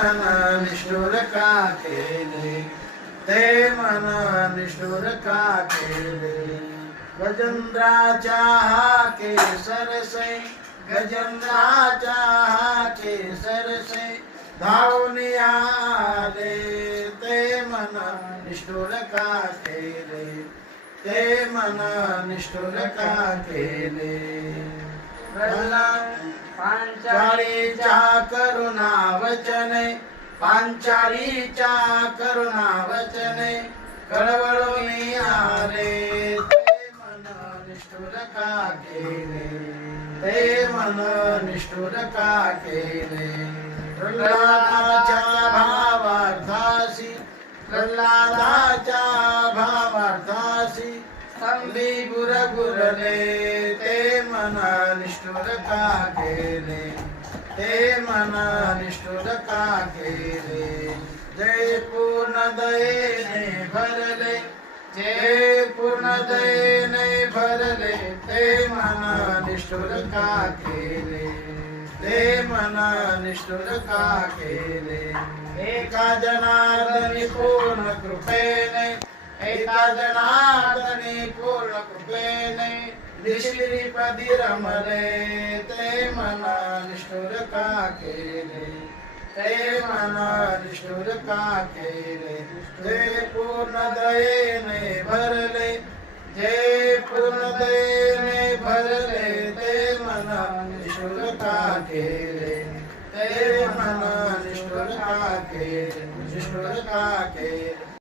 मन निष्ठुर का केले, ते मन निष्ठुर का केले. गजेंद्राच्या हाके सरसे, गजेंद्राच्या हाके सरसे, धावून आले, ते मन निष्ठुर का केले, ते मन निष्ठुर का केले. पांचालीच्या करुणा वचने, पांचालीच्या करुणा वचने, कळवळून आले, ते मन निष्ठुर का केले, ते मन निष्ठुर का केले. प्रल्हादाच्या भावार्थासी, प्रल्हादाच्या भावार्थासी, स्तंभी गुरगुरले, ते मन निष्ठुर का केले, ते मन निष्ठुर का केले. जय पूर्ण दयेने भरले, जय पूर्ण दयेने भरले, ते मन निष्ठुर का केले, ते मन निष्ठुर का केले. एका जनार्दनी पूर्ण कृपेने, एका जनार्दनी पूर्ण कृपेने, श्रीपदी रमले, ते मन निष्ठुर का केले, ते मन निष्ठुर का केले. जे पूर्ण दयेने भरले, जे पूर्ण दयेने भरले, ते मन निष्ठुर का केले, ते मन निष्ठुर का केले, निष्ठुर का केले.